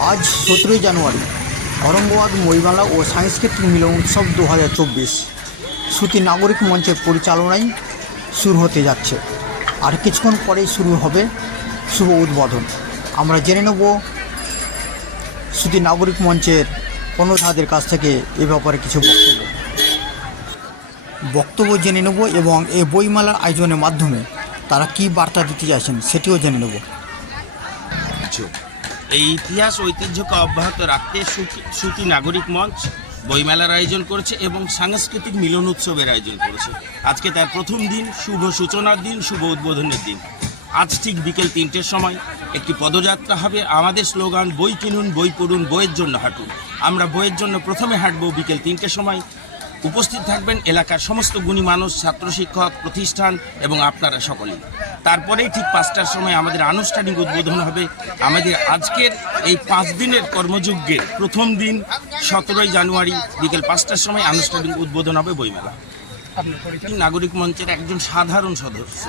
আজ সতেরোই জানুয়ারি অরঙ্গাবাদ মহিমালা ও সাংস্কৃতিক মিলন উৎসব দু হাজার চব্বিশ। শ্রুতি নাগরিক মঞ্চের পরিচালনায় শুরু হতে যাচ্ছে। আর কিছুক্ষণ পরেই শুরু হবে শুভ উদ্বোধন। আমরা জেনে নেব শ্রুতি নাগরিক মঞ্চের কর্ণধারদের কাছ থেকে এ ব্যাপারে কিছু বক্তব্য। বক্তব্য জেনে নেব এবং এই বইমেলার আয়োজনের মাধ্যমে তারা কি বার্তা দিতে চাইছেন সেটিও জেনে নেব। এই ইতিহাস ঐতিহ্যকে অব্যাহত রাখতে সুতি নাগরিক মঞ্চ, বইমেলার আয়োজন করেছে এবং সাংস্কৃতিক মিলন উৎসবের আয়োজন করেছে। আজকে তার প্রথম দিন, শুভ সূচনার দিন, শুভ উদ্বোধনের দিন। আজ ঠিক বিকেল তিনটের সময় একটি পদযাত্রা হবে। আমাদের স্লোগান, বই কিনুন, বই পড়ুন, বইয়ের জন্য হাঁটুন। আমরা বইয়ের জন্য প্রথমে হাঁটবো বিকেল তিনটের সময়। উপস্থিত থাকবেন এলাকার সমস্ত গুণী মানুষ ছাত্র শিক্ষক প্রতিষ্ঠান এবং আপনারা সকলেই। তারপরেই ঠিক পাঁচটার সময় আমাদের আনুষ্ঠানিক উদ্বোধন হবে। আমাদের আজকের এই পাঁচ দিনের কর্মযজ্ঞের প্রথম দিন সতেরোই জানুয়ারি বিকেল পাঁচটার সময় আনুষ্ঠানিক উদ্বোধন হবে বইমেলা। নাগরিক মঞ্চের একজন সাধারণ সদস্য।